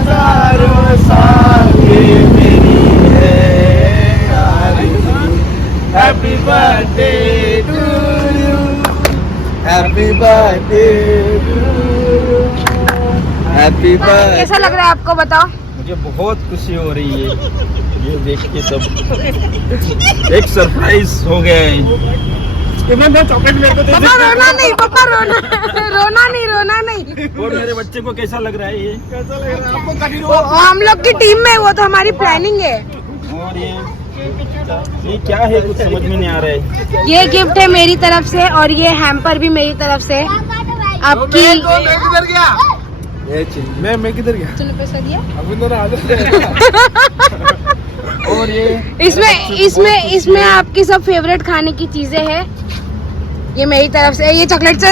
हजारों साल ये मेरी है आरज़ू। Happy birthday to you, happy birthday to you, happy birthday. कैसा लग रहा है आपको, बताओ? मुझे बहुत खुशी हो रही है ये देख के, सब एक सरप्राइज हो गया है। चॉकलेट मेरे को पापा रोना नहीं, पापा रोना नहीं। और मेरे बच्चे को कैसा लग रहा है ये? कैसा लग रहा है आपको? हम लोग की टीम में, वो तो हमारी प्लानिंग है। और ये क्या है, कुछ समझ में नहीं आ रहा है। ये गिफ्ट है मेरी तरफ से और ये हैम्पर भी मेरी तरफ से आपकी। मैं किधर गया? तूने पैसा दिया? और ये इसमें आपकी सब फेवरेट खाने की चीजें हैं। ये मेरी तरफ से, ये चॉकलेट सर।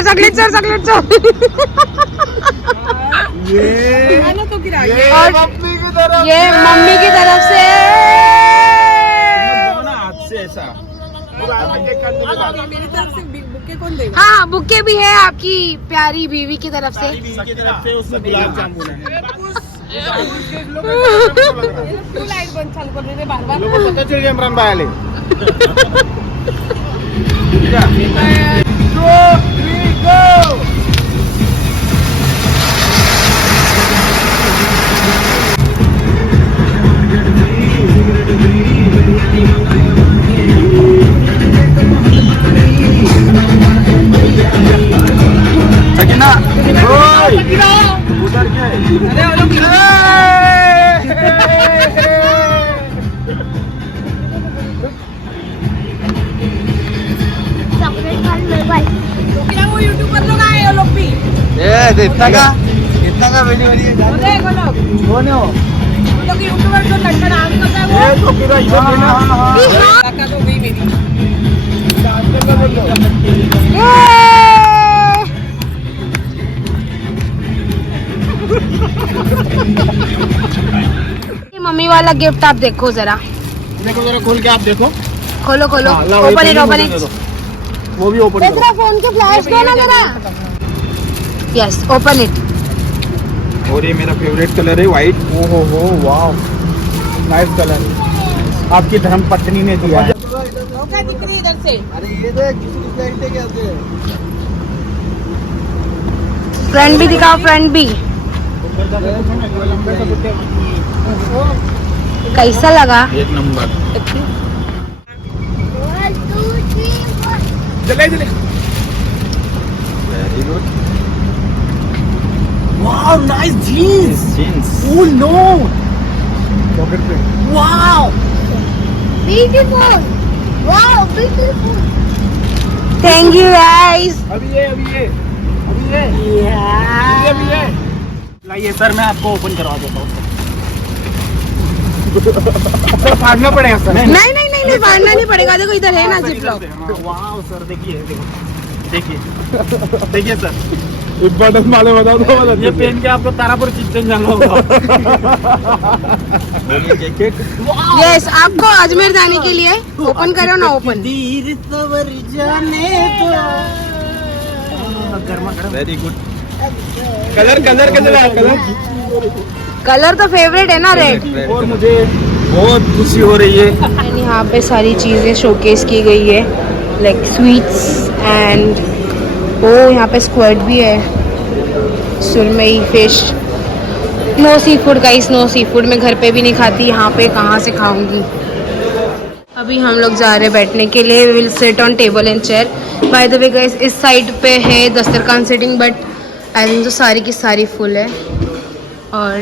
ये और ये मम्मी की तरफ से। हाथ से ऐसा। मेरी तरफ से बुके कौन देगा? हाँ, बुके भी है आपकी प्यारी बीवी की तरफ से। उसमें गुलाब जामुन है। लाइट बंद चालू कर रहे बार-बार। लोगों को पता चल गया इमरान भाई आले। 2, 3 go। सकीना, उधर के। वो यूट्यूबर लोग आए वो लोग भी। इतना का वीडियो वो देखो लोग, कौन है वो? वो लोग यूट्यूबर जो लड़का डांस करता है वो। ये तो पूरा इधर लेना। काका तो गई मेरी। ये मम्मी वाला गिफ्ट आप देखो जरा। देखो जरा खोल के आप देखो। खोलो हाँ, ओपन इट। वो भी ओपन करो। फोन के फ्लैश दो ना जरा। Yes, open it. और ये मेरा फेवरेट कलर है व्हाइट। ओहो वाह, नाइस कलर। आपकी धर्म पत्नी ने दिया है। क्या दिख रही है इधर से? अरे ये देख, किसी फ्रेंड के कहते हैं। फ्रेंड भी दिखाओ, फ्रेंड भी। कैसा लगा? एक नंबर। चले very good. Wow, nice jeans. Jeans. Oh no. Pocket पे। Wow. Beautiful. Wow, beautiful. Thank you guys. अभी ये लाइए सर, मैं आपको ओपन करवा देता हूँ। सर फाड़ना पड़ेगा सर। नहीं, फाड़ना नहीं पड़ेगा। देखो इधर है ना जिप लॉक। वाह सर, देखिए सर, इम्पोर्टेंस मालूम बता दो। ये पेन के आपको तारापुर किचन जाना होगा। यस, आपको अजमेर जाने के लिए। ओपन करो ना, ओपन। धीर सवर जाने दो। Very good. कलर कलर तो फेवरेट है ना, रेड। और मुझे बहुत खुशी हो रही है। एंड यहाँ पे सारी चीज़ें शोकेस की गई है, लाइक स्वीट्स एंड ओ यहाँ पे स्क्वाड भी है, सुरमई fish. No sea food guys, no sea food. मैं घर पे भी नहीं खाती, यहाँ पे कहाँ से खाऊंगी। अभी हम लोग जा रहे हैं बैठने के लिए। We will sit on table and chair. By the way guys, इस साइड पे है दस्तरखान सिटिंग, बट आई थिंक तो सारी की सारी फुल है। और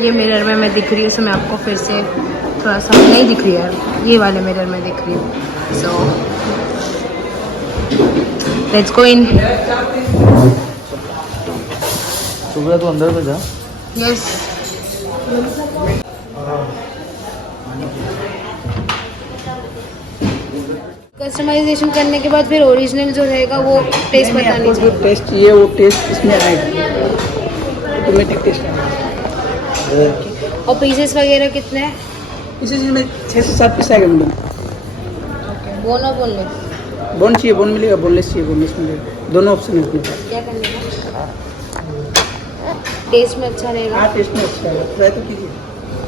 ये मिरर में मैं दिख रही हूँ, सो मैं आपको फिर से थोड़ा सा नहीं दिख रही है, ये वाले मिरर में दिख रही हूँ। सो लेट्स गो इन। सुबह तो अंदर में जा। यस। कस्टमाइजेशन करने के बाद फिर ओरिजिनल जो रहेगा वो टेस्ट बतानी चाहिए। जो टेस्ट चाहिए वो टेस्ट इसमें आएगा, ऑटोमेटिक टेस्ट आएगा। और पीसेस वगैरह कितने हैं? इसी चीज़ में 6 से 7 पीस आएगा मैडम। बोन और बोनलेस? बोन चाहिए बोन मिलेगा, बोनलेस चाहिए बोनलेस मिलेगा, दोनों ऑप्शन है अपने पास। क्या करने का? टेस्ट में अच्छा रहेगा। हाँ टेस्ट में अच्छा है, ट्राई तो कीजिए।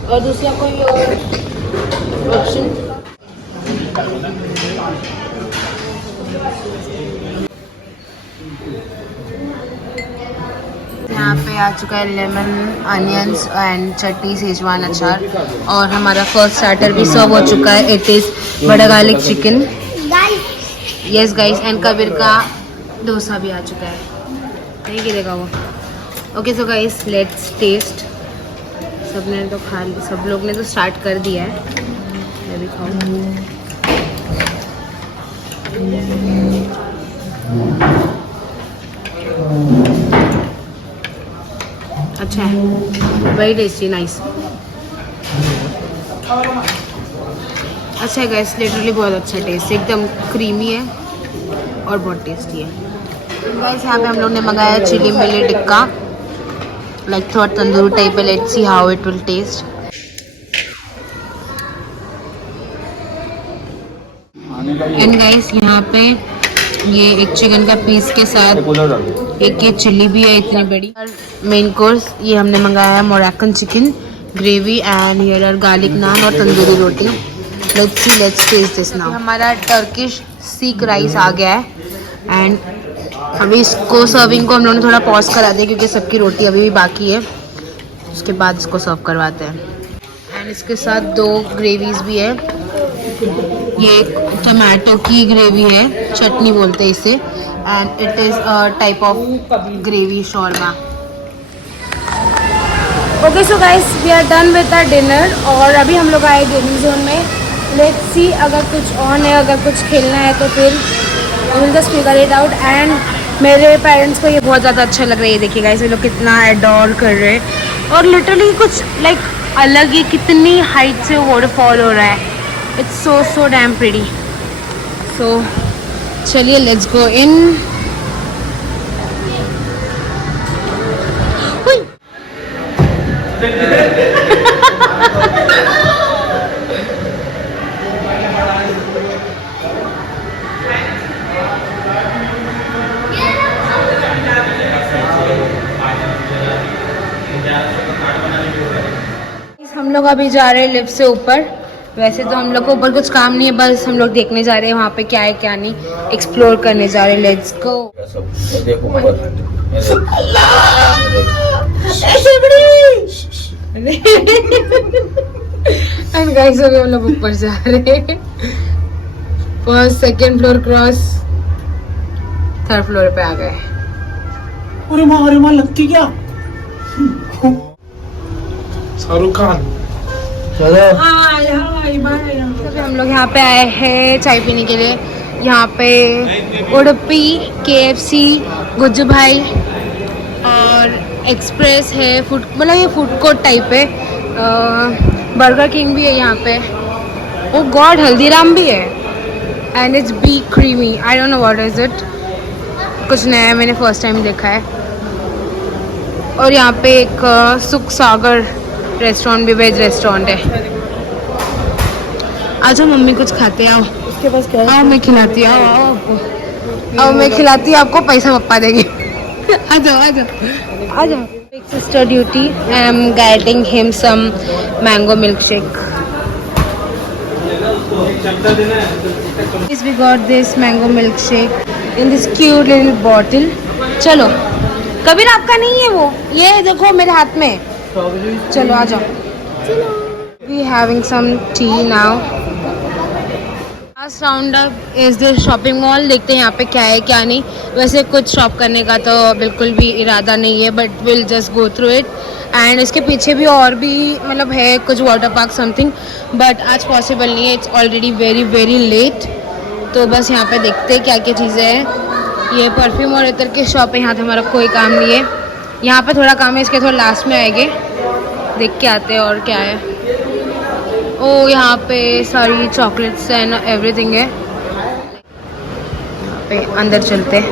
और दूसरा कोई और ऑप्शन? यहाँ पे आ चुका है लेमन अनियंस एंड चटनी सेजवान अचार, और हमारा फर्स्ट स्टार्टर भी सर्व हो चुका है। इट इज़ बड़ा garlic chicken. Yes guys, and Kabir का डोसा भी आ चुका है, नहीं गिरेगा वो। Okay so guys, let's taste. सबने तो खा लिया, सब लोग ने तो स्टार्ट कर दिया है, मैं भी खाऊँ। अच्छा है, वेरी टेस्टी, नाइस। अच्छा है गाइस, लिटरली बहुत अच्छा टेस्ट, एकदम क्रीमी है और बहुत टेस्टी है। गाइस यहाँ पे हम लोग ने मंगाया चिली मिली टिक्का, लाइक थोड़ा तंदूरी टाइप है। Let's see how it will taste. And guys यहाँ पे ये एक चिकन का पीस के साथ एक ये चिल्ली भी है इतनी बड़ी। मेन कोर्स ये हमने मंगाया है Moroccan chicken gravy, and here are garlic naan और तंदूरी रोटी। Let's see, let's taste this now. हमारा टर्किश सीक राइस आ गया है, एंड अभी इसको सर्विंग को हम लोगों ने थोड़ा पॉज करा दिया क्योंकि सबकी रोटी अभी भी बाकी है, उसके बाद इसको सर्व करवाते हैं। एंड इसके साथ 2 ग्रेवीज भी है। ये एक टमाटो की ग्रेवी है, चटनी बोलते हैं इसे, and it is a type of gravy shawarma. Okay so guys, we are done with our dinner, और अभी हम लोग आए गेमिंग जोन में। लेट्स सी, अगर कुछ ऑन है, अगर कुछ खेलना है तो फिर we will just figure it out. And मेरे पेरेंट्स को ये बहुत ज़्यादा अच्छा लग रहा है। ये देखिए गाइस, ये लोग कितना एडोर कर रहे हैं, और लिटरली कुछ लाइक अलग ही, कितनी हाइट से वाटरफॉल हो रहा है। It's so damn pretty. So चलिए लेट्स गो इन। हम लोग अभी जा रहे हैं लिफ्ट से ऊपर। वैसे तो हम लोग को ऊपर कुछ काम नहीं है, बस हम लोग देखने जा रहे हैं वहाँ पे क्या है क्या नहीं, एक्सप्लोर करने जा रहे हैं। Let's go. एंड गाइस अभी हम लोग ऊपर जा रहे हैं। First second floor cross, third floor पे आ गए। अरे माँ लगती क्या? शाहरुख खान। चलो हम लोग यहाँ पे आए हैं चाय पीने के लिए। यहाँ पे उडुपी, KFC, गुज्जू भाई और एक्सप्रेस है, फूड मतलब ये फूड कोर्ट टाइप है। बर्गर किंग भी है यहाँ पे। ओ गॉड, हल्दीराम भी है, and it's be creamy. I don't know what is it, कुछ नया है, मैंने फर्स्ट टाइम देखा है। और यहाँ पे एक सुख सागर रेस्टोरेंट भी, वेज रेस्टोरेंट है। आज मम्मी कुछ खाते आओ, उसके पास क्या है? आओ मैं खिलाती हूँ, आओ आपको, आओ मैं खिलाती हूँ आपको, पैसा पप्पा देंगे। आ जाओ आ जाओ आ जाओ। Big sister duty, I am getting him some mango milkshake. We got this mango milkshake in this cute little bottle. चलो, कबीर आपका नहीं है वो, ये देखो मेरे हाथ में। चलो आ जाओ। We having some tea now. Last roundup is this shopping mall. देखते हैं यहाँ पे क्या है क्या नहीं। वैसे कुछ शॉप करने का तो बिल्कुल भी इरादा नहीं है, but will just go through it. And इसके पीछे भी और भी मतलब है कुछ वाटर पार्क समथिंग, बट आज पॉसिबल नहीं है, इट्स ऑलरेडी वेरी लेट। तो बस यहाँ पे देखते हैं क्या क्या चीज़ें हैं। ये परफ्यूम और इतर की शॉप है, यहाँ पे हमारा कोई काम नहीं है। यहाँ पे थोड़ा काम है, इसके थोड़ा लास्ट में आएंगे, देख के आते हैं और क्या है। ओ यहाँ पे सारी चॉकलेट्स एंड एवरीथिंग है। यहाँ पे अंदर चलते हैं।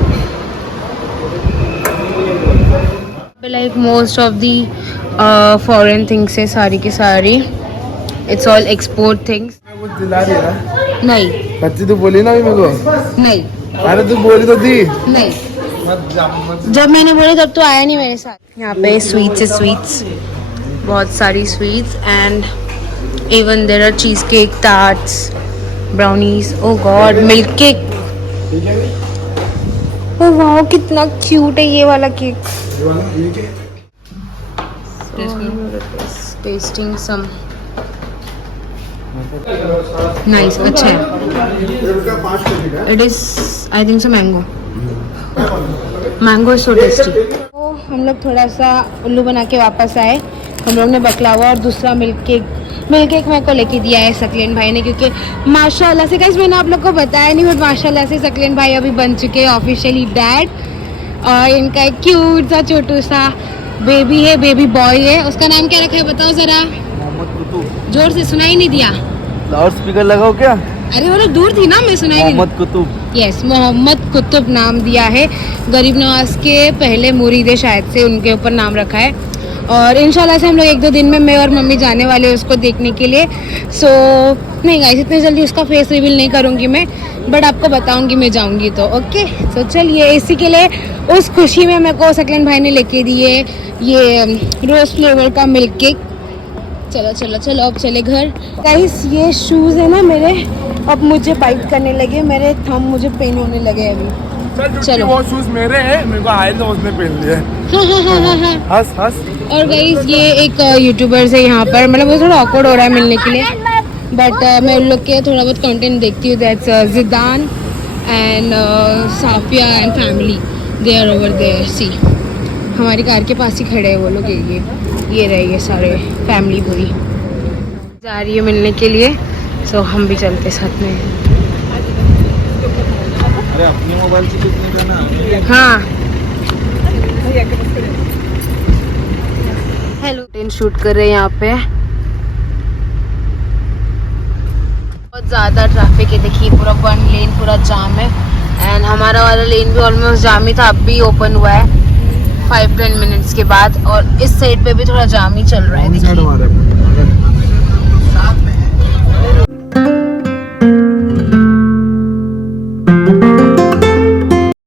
Like most of the foreign things है, सारी की सारी। It's all export things. कुछ दिला रही है? नहीं बच्ची तू बोली ना अभी मेरे को। नहीं अरे तू बोली तो थी। नहीं जब मैंने बोला तब तो आया नहीं मेरे साथ। यहाँ पे स्वीट्स बहुत सारी sweets and even there are cheese cake, tarts, brownies, oh god, milk cake. Oh वाह कितना क्यूट है ये वाला केक। टेस्टिंग सम नाइस, अच्छा है। It is I think so mango is so tasty. तो हम लोग थोड़ा सा उल्लू बना के वापस आए। हम लोग ने बकलावा और दूसरा मिल्क केक मेरे को लेके दिया है सकलेन भाई ने, क्योंकि माशाल्लाह से गाइस मैंने आप लोग को बताया नहीं, बट माशाल्लाह से सकलेन भाई अभी बन चुके हैं ऑफिशियली डैड। और इनका एक क्यूट सा छोटू सा बेबी है, बेबी बॉय है। उसका नाम क्या रखा है बताओ जरा, जोर से सुनाई नहीं दिया। लाउड स्पीकर लगाओ क्या? अरे वो लोग दूर थी ना, मैं सुनाई नहीं। मोहम्मद कुतुब। यस, मोहम्मद कुतुब नाम दिया है। गरीब नवाज के पहले मुरीद है शायद से, उनके ऊपर नाम रखा है। और इंशाल्लाह से हम लोग 1-2 दिन में मैं और मम्मी जाने वाले हैं उसको देखने के लिए। सो नहीं गाइस, इतने जल्दी उसका फेस रिवील नहीं करूँगी मैं, बट आपको बताऊँगी मैं जाऊँगी तो। ओके सो चलिए, इसी के लिए उस खुशी में मेरे को सकलेन भाई ने लेके दिए ये रोज़ फ्लेवर का मिल्क केक। चलो चलो चलो अब चले घर। गाइस ये शूज़ है ना मेरे, अब मुझे बाइट करने लगे, मेरे थंब मुझे पेन होने लगे अभी। चलो वो शूज मेरे हैं, मेरे को आए तो उसने पहन लिए। हंस हंस। और गाइस ये एक यूट्यूबर है यहाँ पर, मतलब वो थोड़ा ऑकवर्ड हो रहा है मिलने के लिए, बट मैं उन लोग के थोड़ा बहुत कंटेंट देखती हूँ। That's Zidan and Safia and family, they are over there. See हमारी कार के पास ही खड़े हैं वो लोग। ये रहे ये सारे फैमिली पूरी जा रही है मिलने के लिए। सो हम भी चलते साथ में। अरे अपनी मोबाइल से कितने का ना। हाँ हेलो, शूट कर रहे हैं यहाँ पे। बहुत ज़्यादा ट्रैफिक है, देखिए पूरा 1 लेन पूरा जाम है। एंड हमारा वाला लेन भी ऑलमोस्ट जाम ही था, अब भी ओपन हुआ है 5-10 मिनट्स के बाद। और इस साइड पे भी थोड़ा जाम ही चल रहा है। देखिए